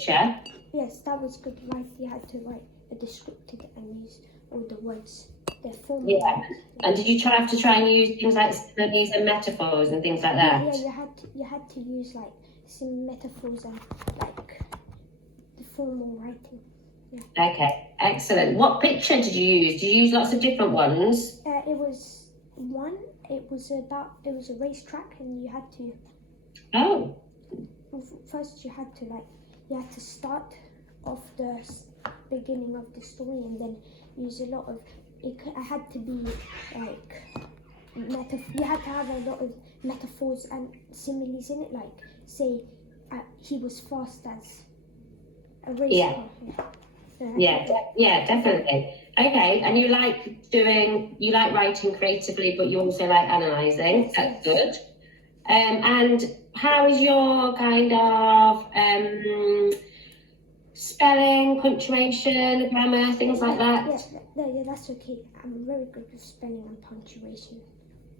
picture? Yes, that was good. Right, you had to write a descriptive and use all the words. They're formal. Yeah. And did you have to try and use things like similes and metaphors and things like that? Yeah, you had to use like some metaphors and like the formal writing. Yeah. Okay, excellent. What picture did you use? Did you use lots of different ones? It was one. It was a racetrack, and you had to. Oh. First, you had to start off the beginning of the story, and then use a lot of. I had to be like you had to have a lot of metaphors and similes in it, like say he was fast as a race car. Yeah, definitely. Okay, and you like writing creatively, but you also like analysing. Yes, That's yes. good. And how is your kind of spelling, punctuation, grammar, things like that? Yeah, that's okay. I'm very good with spelling and punctuation.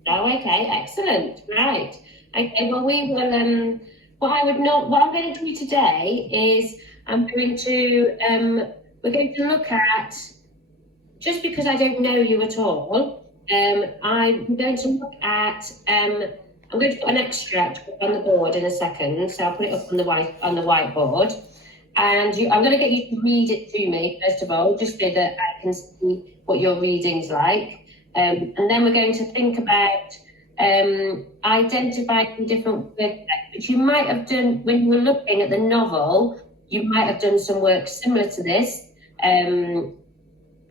Oh, okay, excellent. Right. Okay, well, we will. What I'm going to do today is we're going to look at, just because I don't know you at all, I'm going to look at, I'm going to put an extract on the board in a second, so I'll put it up on the whiteboard, and I'm going to get you to read it to me, first of all, just so that I can see what your reading's like, and then we're going to think about identifying different words, which you might have done when you were looking at the novel. You might have done some work similar to this,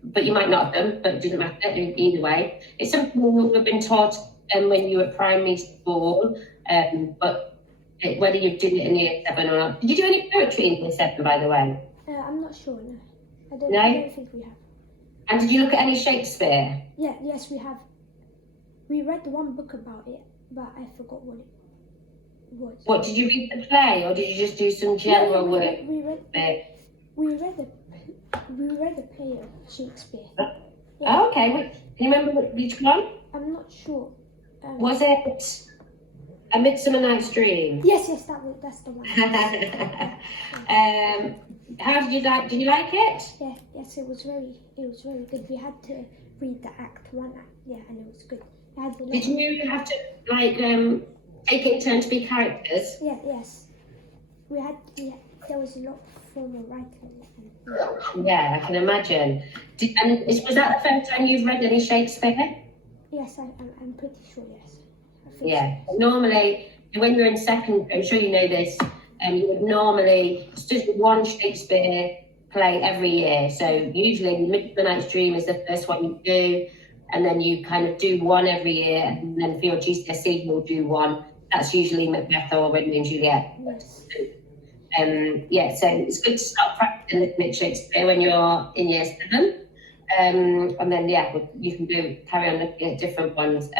but you might not have done, but it doesn't matter either way. It's something that would have been taught when you were at primary school, but whether you did it in year 7 or not. Did you do any poetry in year 7, by the way? I'm not sure, no. I don't think we have. And did you look at any Shakespeare? Yes, we have. We read one book about it, but I forgot what it was. What, did you read the play, or did you just do some general work? We read the play of Shakespeare. Oh, okay. Can you remember which one? I'm not sure. Was it A Midsummer Night's Dream? Yes, that's the one. How did you like? Did you like it? Yeah, yes, it was very good. We had to read the act 1, and it was good. Did you have to take it in turn to be characters? Yes. There was a lot of formal writing. Yeah, I can imagine. Was that the first time you've read any Shakespeare? Yes, I'm pretty sure, yes. Yeah, so. Normally, when you're in second, I'm sure you know this, you would normally just one Shakespeare play every year. So usually Midsummer Night's Dream is the first one you do, and then you kind of do one every year, and then for your GCSE you'll do one. That's usually Macbeth or Romeo and Juliet. Yes. So it's good to start practicing with Shakespeare when you're in year 7, and then you can carry on looking at different ones.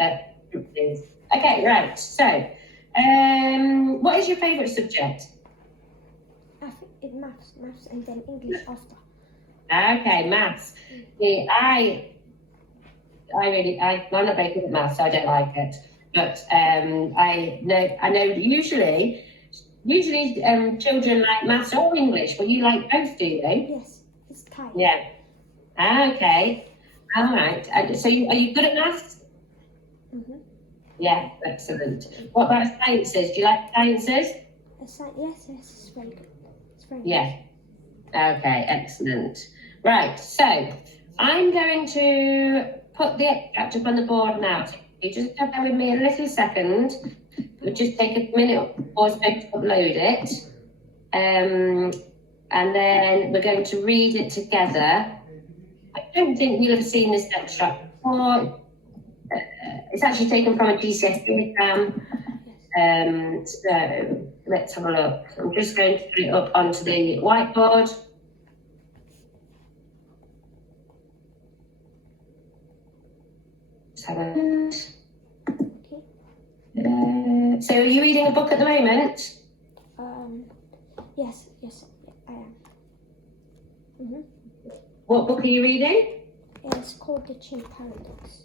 Okay, right. So, what is your favourite subject? I think it's maths, and then English after. Okay, maths. Yeah, I'm not very good at maths, so I don't like it. But I know usually children like maths or English, but you like both, do you? Yes, it's tight. Yeah. Okay. All right. So are you good at maths? Mm-hmm. Yeah, excellent. What about sciences? Do you like sciences? Yes, it's very good. It's very good. Okay, excellent. Right, so I'm going to put the extract up on the board now. So you just bear with me a little second. It'll just take a minute or so to upload it. And then we're going to read it together. I don't think you'll have seen this extract before. It's actually taken from a GCSE exam. So let's have a look. I'm just going to put it up onto the whiteboard. Let's have a look. So are you reading a book at the moment? Yes, I am. Mm-hmm. What book are you reading? It's called The Chimp Paradox.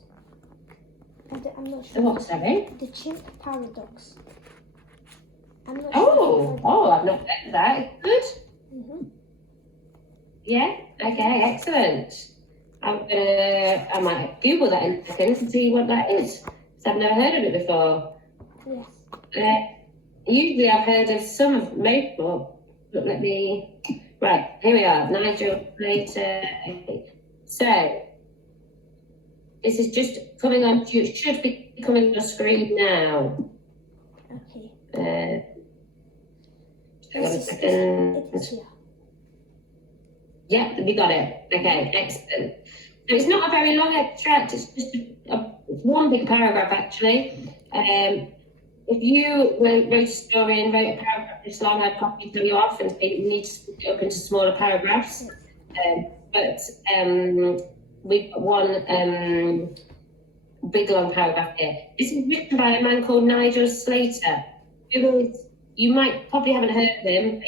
I'm not sure. The what, sorry? The Chimp Paradox. I'm not sure. I've not read that. It's good. Yeah? Okay, excellent. I might Google that in a second to see what that is, because I've never heard of it before. Yes. Usually I've heard of some of most, but right, here we are, Nigel later. So, this is just coming on, it should be coming on your screen now. Okay. Hang on a second. It is here. Yeah, we got it. Okay, excellent. So it's not a very long extract, it's just one big paragraph actually. If you wrote a story and wrote a paragraph this long, I'd probably tell you off and say you need to split it up into smaller paragraphs. But we've got one big long paragraph here. This is written by a man called Nigel Slater, who is, you might probably haven't heard of him.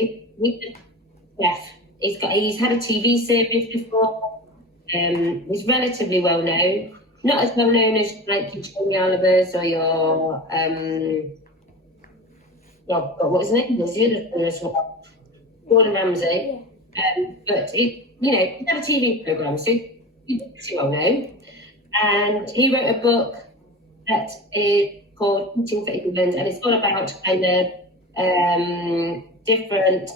He's had a TV series before. He's relatively well known. Not as well known as like your Jamie Olivers or your what was his name? Was the other as well? Gordon Ramsay. But he had a TV program, so he's pretty well known. And he wrote a book that is called Eating for England, and it's all about kind of different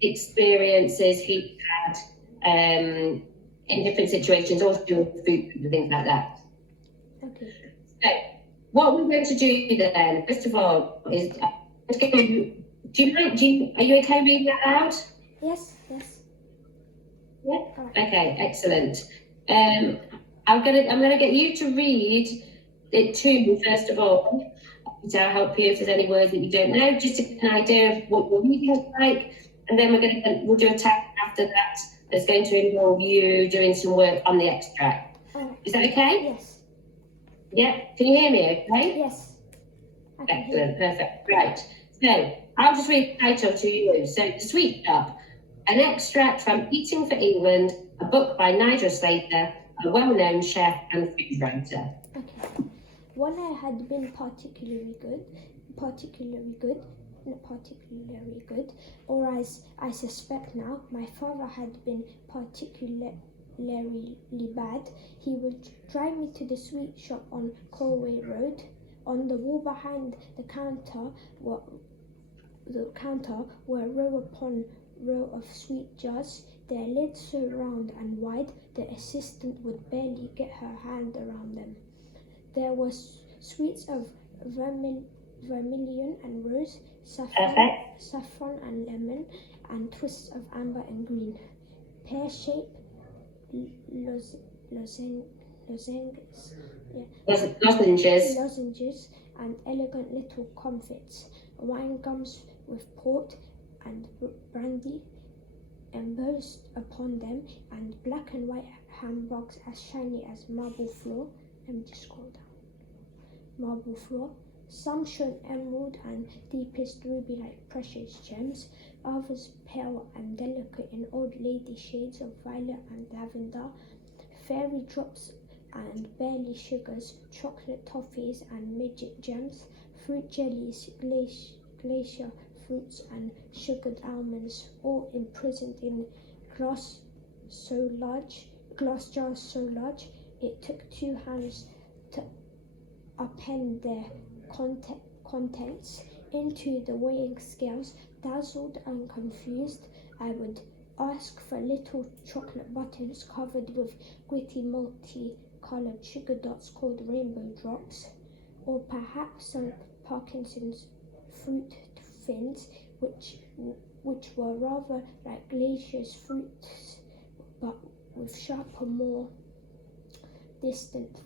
experiences he had in different situations, also with food and things like that. Okay. So, what we're going to do then, first of all, is are you okay reading that out? Yes. Yeah. Okay, excellent. I'm gonna get you to read it to me first of all. So I'll help you if there's any words that you don't know, just to get an idea of what your reading is like, and then we'll do a tag after that that's going to involve you doing some work on the extract. Is that okay? Yes. Yeah. Can you hear me? Okay. Yes. Excellent. Perfect. Right. So I'll just read the title to you. So, The Sweet Shop, an extract from Eating for England, a book by Nigel Slater, a well-known chef and food writer. Okay. When I had been particularly good, or as I suspect now, my father had been particularly bad. He would drive me to the sweet shop on Colway Road. On the wall behind the counter were row upon row of sweet jars, their lids so round and wide the assistant would barely get her hand around them. There were sweets of vermilion and rose, saffron and lemon, and twists of amber and green, pear-shaped lozenges, and elegant little comfits, wine gums with port and brandy embossed upon them, and black and white hamburgs as shiny as marble floor. Let me just scroll down. Marble floor. Some shone emerald and deepest ruby like precious gems, others pale and delicate in old lady shades of violet and lavender, fairy drops and barley sugars, chocolate toffees and midget gems, fruit jellies, glacier fruits and sugared almonds, all imprisoned in glass jars so large it took 2 hands to append their contents into the weighing scales. Dazzled and confused, I would ask for little chocolate buttons covered with gritty multi-coloured sugar dots called rainbow drops, or perhaps some Parkinson's fruit fins, which were rather like glaciers fruits, but with sharper, more distinct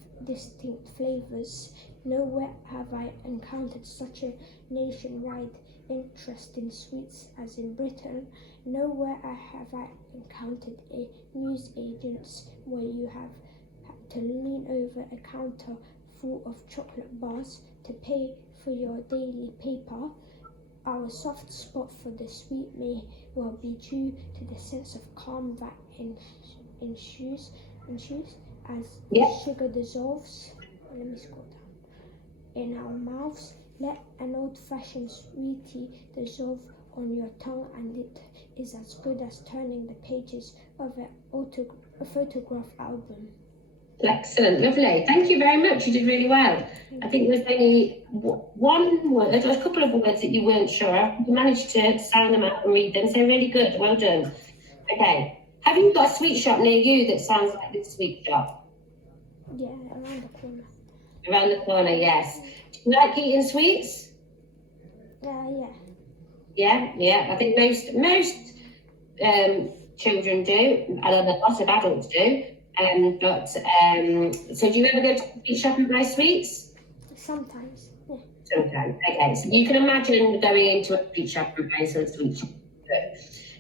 flavours. Nowhere have I encountered such a nationwide interest in sweets as in Britain. Nowhere have I encountered a newsagent's where you have had to lean over a counter full of chocolate bars to pay for your daily paper. Our soft spot for the sweet may well be due to the sense of calm that ensues as sugar dissolves. Let me scroll down. In our mouths, let an old-fashioned sweetie dissolve on your tongue, and it is as good as turning the pages of a photograph album. Excellent, lovely. Thank you very much. You did really well. I think there's only one word, or a couple of words that you weren't sure of. You managed to sound them out and read them, so really good. Well done. Okay. Have you got a sweet shop near you that sounds like this sweet shop? Yeah, around the corner. Around the corner, yes. Do you like eating sweets? Yeah. Yeah. I think most children do, and a lot of adults do. So do you ever go to the sweet shop and buy sweets? Sometimes, yeah. Sometimes. Okay, so you can imagine going into a sweet shop and buying some sweets.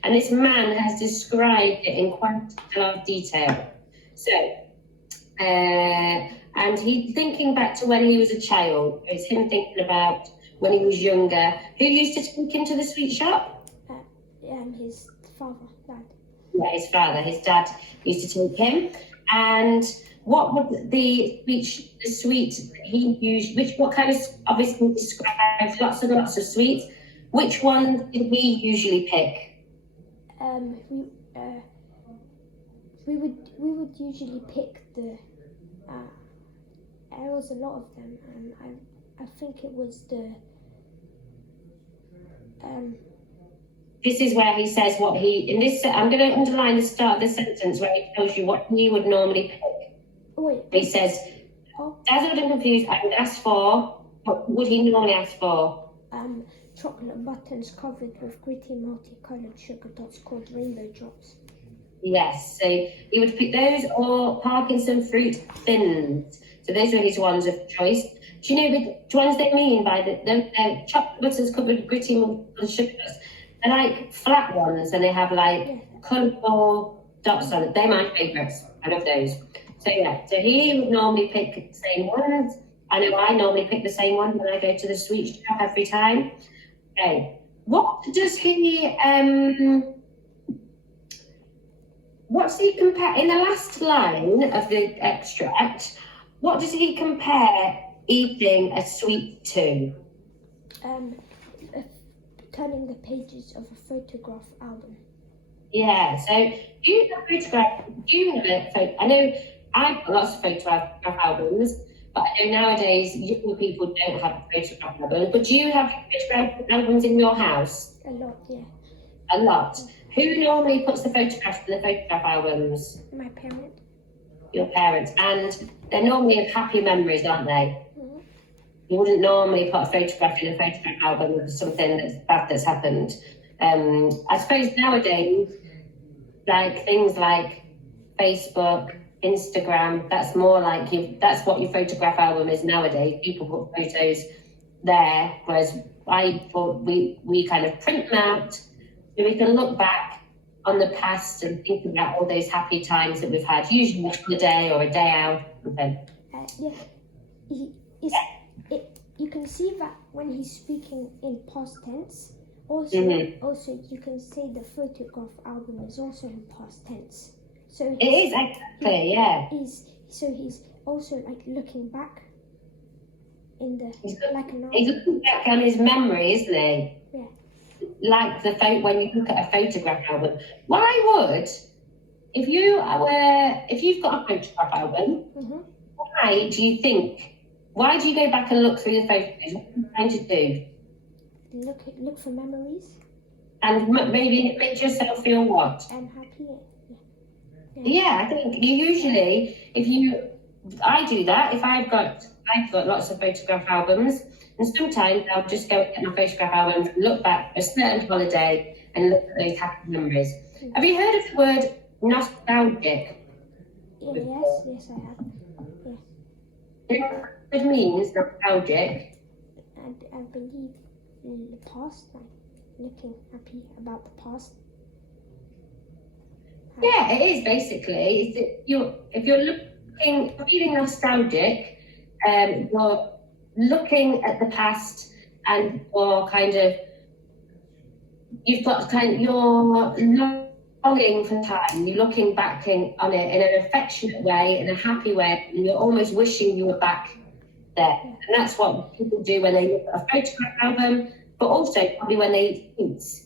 And this man has described it in quite a lot of detail. So, and he's thinking back to when he was a child. It's him thinking about when he was younger. Who used to take him to the sweet shop? His father, Dad. Yeah, his father. His dad used to take him. And what would the sweet he used? What kind of, obviously describes lots of sweets. Which one did he usually pick? We would usually pick the. There was a lot of them, and I think it was the. This is where he says what he in this. I'm going to underline the start of the sentence where he tells you what he would normally pick. Wait. He says, dazzled and confused, I would ask for. What would he normally ask for? Chocolate buttons covered with gritty multicolored sugar dots called rainbow drops. Yes, so he would pick those or Parkinson fruit thins. So those were his ones of choice. Do you know which ones they mean by the chocolate buttons covered with gritty multicolored sugar dots? They're like flat ones, and they have like colourful dots on it. They're my favourites. I love those. So so he would normally pick the same ones. I know I normally pick the same one when I go to the sweet shop every time. Okay. What does he what's he compare in the last line of the extract? What does he compare eating a sweet to? Turning the pages of a photograph album. Yeah, so you have photograph, I know I've got lots of photograph albums, but I know nowadays young people don't have photograph albums. But do you have photograph albums in your house? A lot, yeah. A lot. Who normally puts the photographs in the photograph albums? My parent. Your parents. And they're normally happy memories, aren't they? Mm-hmm. You wouldn't normally put a photograph in a photograph album of something that's bad that's happened. I suppose nowadays, like things like Facebook, Instagram, that's more like that's what your photograph album is nowadays. People put photos there, whereas I thought we kind of print them out so we can look back on the past and think about all those happy times that we've had, usually a day or a day out. You can see that when he's speaking in past tense. Also, you can say the photograph album is also in past tense. So it is exactly, yeah. He's also like looking back in the he's looking back on his memory, isn't he? Yeah. Like when you look at a photograph album. Why would if you've got a photograph album? Mm-hmm. Why do you go back and look through the photos? What are you trying to do? Look for memories. And maybe make yourself feel what? I'm happy. Yeah, I think you usually, I do that. If I've got lots of photograph albums, and sometimes I'll just go and get my photograph albums, look back at a certain holiday, and look at those happy memories. Mm-hmm. Have you heard of the word nostalgic? Yes, I have. You know what it means, nostalgic? I believe in the past, like looking happy about the past. Yeah, it is basically. If you're feeling nostalgic, you're looking at the past and you're longing for time. You're looking back on it in an affectionate way, in a happy way, and you're almost wishing you were back there. And that's what people do when they look at a photograph album, but also probably when they eat sweets.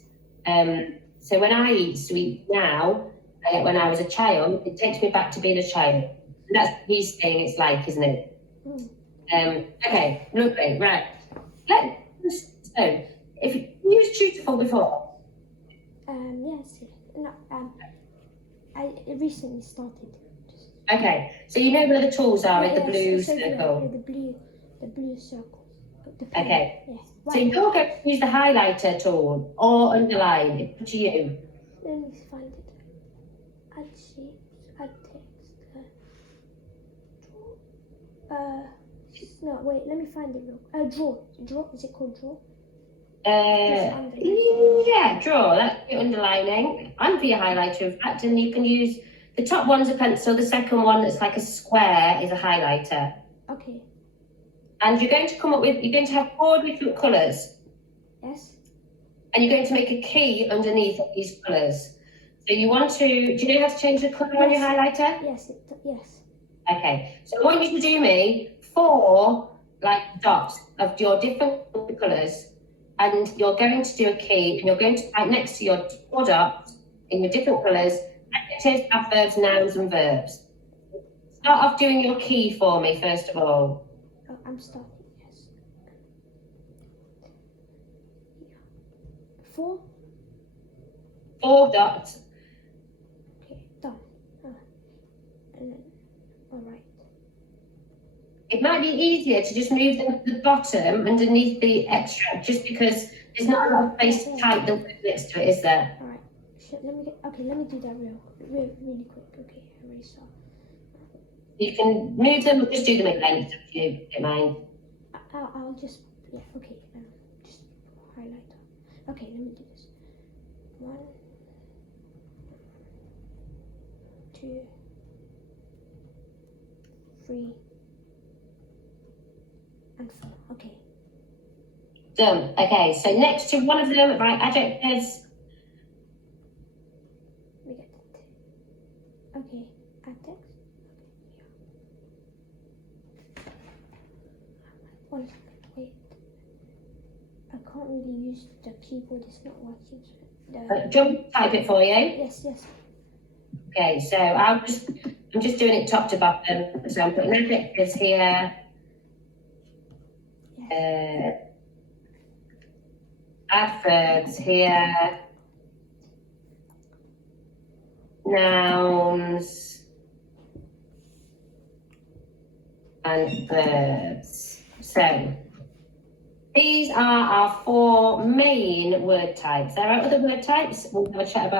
So when I eat sweet now, when I was a child, it takes me back to being a child. And that's what he's saying it's like, isn't it? Okay, lovely, right. So, if you used Tutorful before? Yes. No, I recently started. Okay, so you know where the tools are with the Yes, blue so yeah, circle? with the blue circle. The pen, Okay. yes. So you're going to use the highlighter tool or underline, it's up to you. Let me find it. Add shape, add text. No, wait, let me find it real. Draw, is it called draw? Yeah, draw, that's your underlining. And for your highlighter, in fact, and you can use, the top one's a pencil, the second one that's like a square is a highlighter. Okay. And you're going to have 4 different colours. Yes. And you're going to make a key underneath these colours. So do you know how to change the colour on your highlighter? Yes, yes. Okay, so I want you to do me 4 like dots of your different colours, and you're going to do a key, and you're going to write next to your 4 dots in your different colours, adjectives, adverbs, nouns and verbs. Start off doing your key for me first of all. Oh, I'm starting, yes. 4 dots. Okay, done. And then, all right. It might be easier to just move them to the bottom underneath the extra, just because there's not a lot of space to type the word next to it, is there? All right. Let me do that really quick. Okay, I already saw. You can move them or just do them again if you don't mind. I'll just, yeah, okay. Just highlight. Okay, let me do this. 1, 2, 3, and 4. Okay. Done. Okay, so next to one of them, write adjectives. We get that. Okay, add text. Okay, yeah. 1 second, wait. I can't really use the keyboard, it's not working. Do you want me to type it for you? Yes. Okay, so I'm just doing it top to bottom. So I'm putting adjectives here. Adverbs here. Nouns and verbs. So these are our 4 main word types. There are other word types. We'll have a chat about